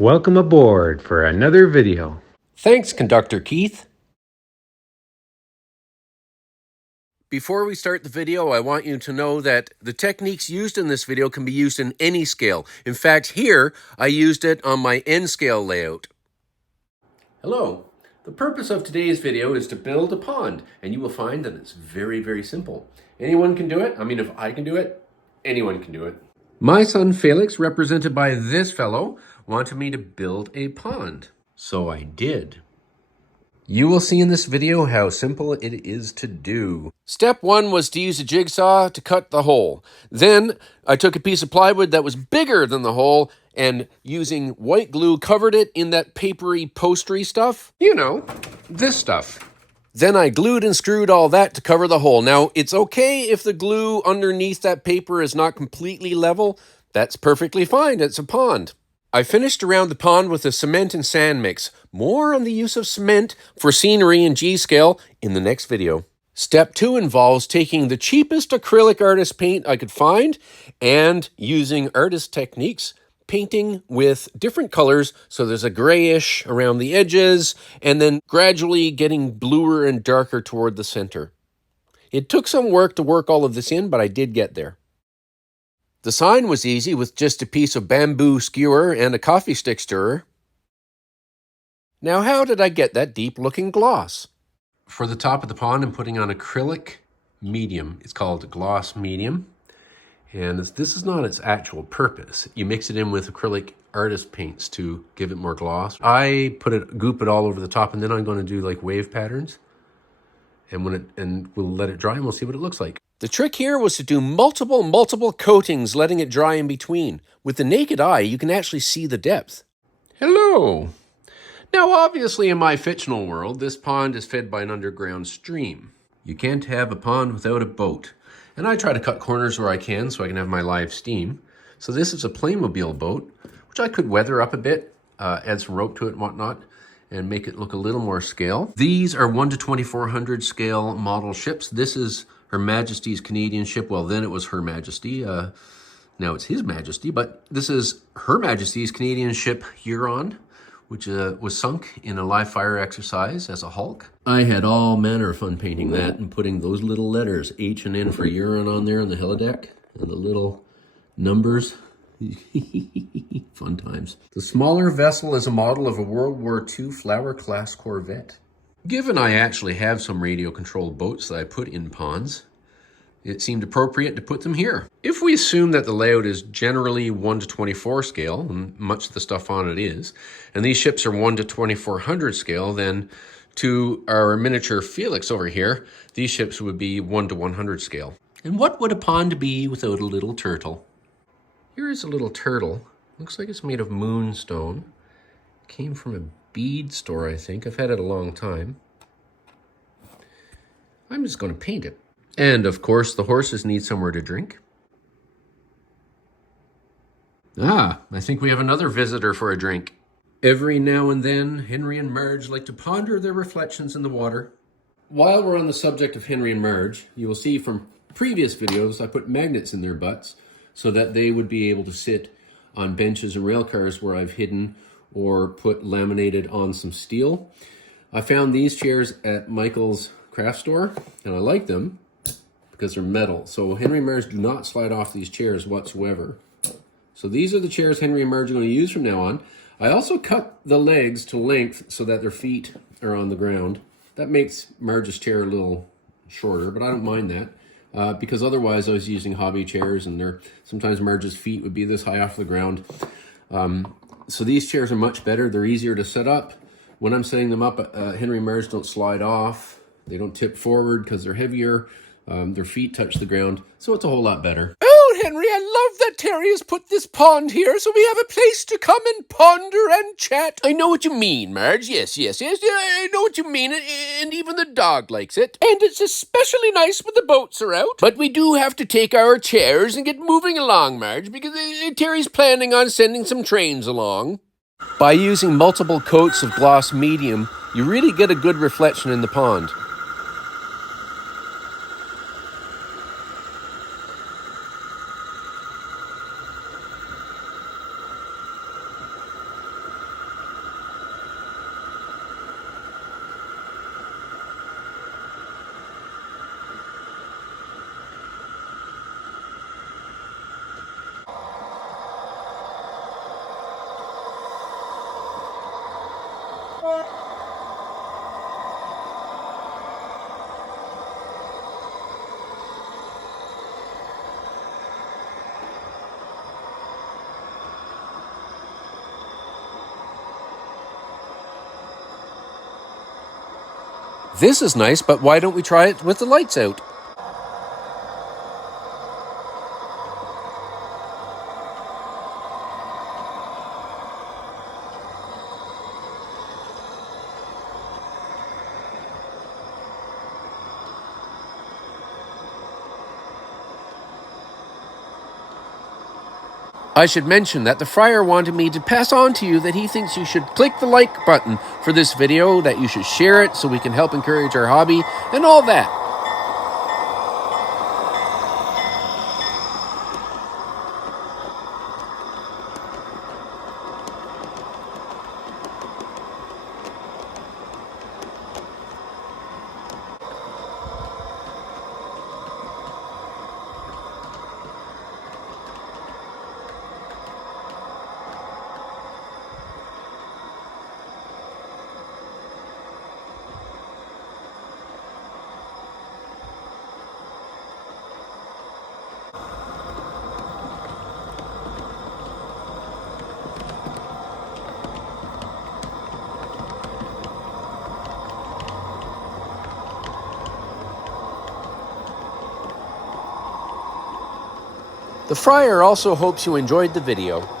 Welcome aboard for another video. Thanks, Conductor Keith. Before we start the video, I want you to know that the techniques used in this video can be used in any scale. In fact, here, I used it on my N scale layout. Hello. The purpose of today's video is to build a pond, and you will find that it's very, very simple. Anyone can do it. I mean, if I can do it, anyone can do it. My son Felix, represented by this fellow, wanted me to build a pond. So I did. You will see in this video how simple it is to do. Step one was to use a jigsaw to cut the hole. Then I took a piece of plywood that was bigger than the hole and using white glue covered it in that papery postery stuff. You know, this stuff. Then I glued and screwed all that to cover the hole. Now, it's okay if the glue underneath that paper is not completely level. That's perfectly fine. It's a pond. I finished around the pond with a cement and sand mix. More on the use of cement for scenery in G-scale in the next video. Step 2 involves taking the cheapest acrylic artist paint I could find and using artist techniques, painting with different colors so there's a grayish around the edges and then gradually getting bluer and darker toward the center. It took some work to work all of this in, but I did get there. The sign was easy with just a piece of bamboo skewer and a coffee stick stirrer. Now, how did I get that deep-looking gloss? For the top of the pond, I'm putting on acrylic medium. It's called gloss medium. And this is not its actual purpose. You mix it in with acrylic artist paints to give it more gloss. I goop it all over the top, and then I'm going to do like wave patterns. And we'll let it dry and we'll see what it looks like. The trick here was to do multiple coatings, letting it dry in between. With the naked eye, you can actually see the depth. Hello. Now, obviously, in my fictional world, this pond is fed by an underground stream. You can't have a pond without a boat. And I try to cut corners where I can so I can have my live steam. So this is a Playmobil boat, which I could weather up a bit, add some rope to it and whatnot, and make it look a little more scale. These are 1 to 2400 scale model ships. This is Her Majesty's Canadian ship. Well, then it was Her Majesty. Now it's His Majesty, but this is Her Majesty's Canadian ship Huron, which was sunk in a live fire exercise as a hulk. I had all manner of fun painting that and putting those little letters, H and N for Huron on there on the helideck, and the little numbers. Fun times. The smaller vessel is a model of a World War II Flower-class corvette. Given I actually have some radio-controlled boats that I put in ponds, it seemed appropriate to put them here. If we assume that the layout is generally 1 to 24 scale, and much of the stuff on it is, and these ships are 1 to 2400 scale, then to our miniature Felix over here, these ships would be 1 to 100 scale. And what would a pond be without a little turtle? Here is a little turtle. Looks like it's made of moonstone. Came from a bead store, I think. I've had it a long time. I'm just going to paint it. And, of course, the horses need somewhere to drink. Ah, I think we have another visitor for a drink. Every now and then, Henry and Marge like to ponder their reflections in the water. While we're on the subject of Henry and Marge, you will see from previous videos I put magnets in their butts so that they would be able to sit on benches and rail cars where I've hidden or put laminated on some steel. I found these chairs at Michael's craft store, and I like them because they're metal. So Henry and Marge do not slide off these chairs whatsoever. So these are the chairs Henry and Marge are going to use from now on. I also cut the legs to length so that their feet are on the ground. That makes Marge's chair a little shorter, but I don't mind that because otherwise I was using hobby chairs and sometimes Marge's feet would be this high off the ground. So these chairs are much better. They're easier to set up. When I'm setting them up, Henry and Marge don't slide off. They don't tip forward because they're heavier. Their feet touch the ground, so it's a whole lot better. Oh, Henry, I love that Terry has put this pond here so we have a place to come and ponder and chat. I know what you mean, Marge. Yes, I know what you mean, and even the dog likes it. And it's especially nice when the boats are out. But we do have to take our chairs and get moving along, Marge, because Terry's planning on sending some trains along. By using multiple coats of gloss medium, you really get a good reflection in the pond. This is nice, but why don't we try it with the lights out? I should mention that the friar wanted me to pass on to you that he thinks you should click the like button for this video, that you should share it so we can help encourage our hobby, and all that. The friar also hopes you enjoyed the video.